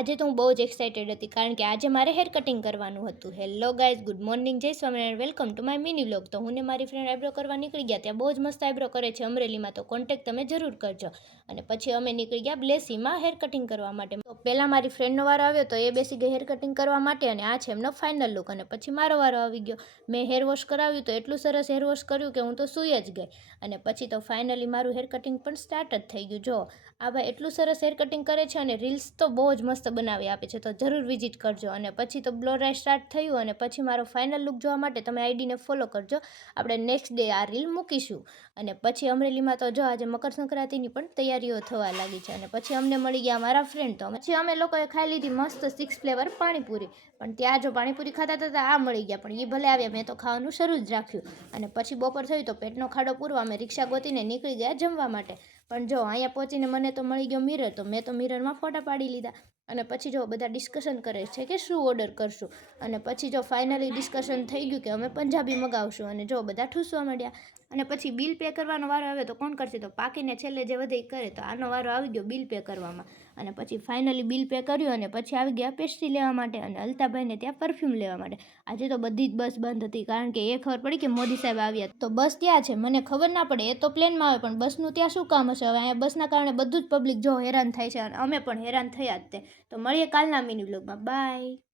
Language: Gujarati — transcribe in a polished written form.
આજે તો હું બહુ જ એક્સાઇટેડ હતી કારણ કે આજે મારે હેર કટિંગ કરવાનું હતું. હેલો ગાઈઝ, ગુડ મોર્નિંગ, જય Swaminarayan, welcome to my mini vlog. તો હું ને મારી ફ્રેન્ડ આઈબ્રો કરવા નીકળી ગયા. ત્યાં બહુ જ મસ્ત આઈબ્રો કરે છે અમરેલીમાં, તો કોન્ટેક્ટ તમે જરૂર કરજો. અને પછી અમે નીકળી ગયા બ્લેસીમાં હેર કટિંગ કરવા માટે. તો પહેલાં મારી ફ્રેન્ડનો વારો આવ્યો તો એ બેસી ગઈ હેર કટિંગ કરવા માટે, અને આ છે એમનો ફાઇનલ લુક. અને પછી મારો વારો આવી ગયો. મેં હેર વોશ કરાવ્યું તો એટલું સરસ હેર વોશ કર્યું કે હું તો સૂઈ જ ગઈ. અને પછી તો ફાઇનલી મારું હેર કટિંગ પણ સ્ટાર્ટ જ થઈ ગયું. જો આ ભાઈ એટલું સરસ હેર કટિંગ કરે છે અને રીલ્સ તો બહુ જ મસ્ત બનાવી આપે છે, તો જરૂર વિઝિટ કરજો. અને પછી તો બ્લો ડ્રાય સ્ટાર્ટ થયું, અને પછી મારો ફાઇનલ લુક જોવા માટે તમે આઈડીને ફોલો કરજો. આપણે નેક્સ્ટ ડે આ રીલ મૂકીશું. અને પછી અમરેલીમાં તો જો આજે મકર સંક્રાંતિની પણ તૈયારીઓ થવા લાગી છે. અને પછી અમને મળી ગયા મારા ફ્રેન્ડ, તો પછી અમે લોકોએ ખાઈ લીધી મસ્ત 6 ફ્લેવર પાણીપુરી. પણ ત્યાં જો પાણીપુરી ખાતા હતા આ મળી ગયા, પણ એ ભલે આવ્યા, મેં તો ખાવાનું શરૂ જ રાખ્યું. અને પછી બપોર થયું તો પેટનો ખાડો પૂરવા અમે રિક્ષા ગોતીને નીકળી ગયા જમવા માટે. પણ જો અહીંયા પહોંચીને મને તો મળી ગયો મિરર, તો મેં તો મિરરમાં ફોટા પાડી લીધા. અને પછી જો બધા ડિસ્કશન કરે છે કે શું ઓર્ડર કરશું. અને પછી જો ફાઇનલી ડિસ્કશન થઈ ગયું કે અમે પંજાબી મગાવશું. અને જો બધા ઠૂસવા માંડ્યા. અને પછી બિલ પે કરવાનો વારો આવે તો કોણ કરશે, તો પાકીને છેલ્લે જે વધે કરે. તો આનો વારો આવી ગયો બિલ પે કરવામાં. અને પછી ફાઇનલી બિલ પે કર્યું, અને પછી આવી ગયા પેસ્ટ્રી લેવા માટે અને અલ્તાભાઈને ત્યાં પરફ્યુમ લેવા માટે. આજે તો બધી જ બસ બંધ હતી કારણ કે એ ખબર પડી કે મોદી સાહેબ આવ્યા, તો બસ ત્યાં છે. મને ખબર ના પડે, એ તો પ્લેનમાં આવે, પણ બસનું ત્યાં શું કામ હશે. હવે અહીંયા બસના કારણે બધું જ પબ્લિક જો હેરાન થાય છે, અને અમે પણ હેરાન થયા જ તે. તો મળીએ કાલના મિની વ્લોગમાં. બાય.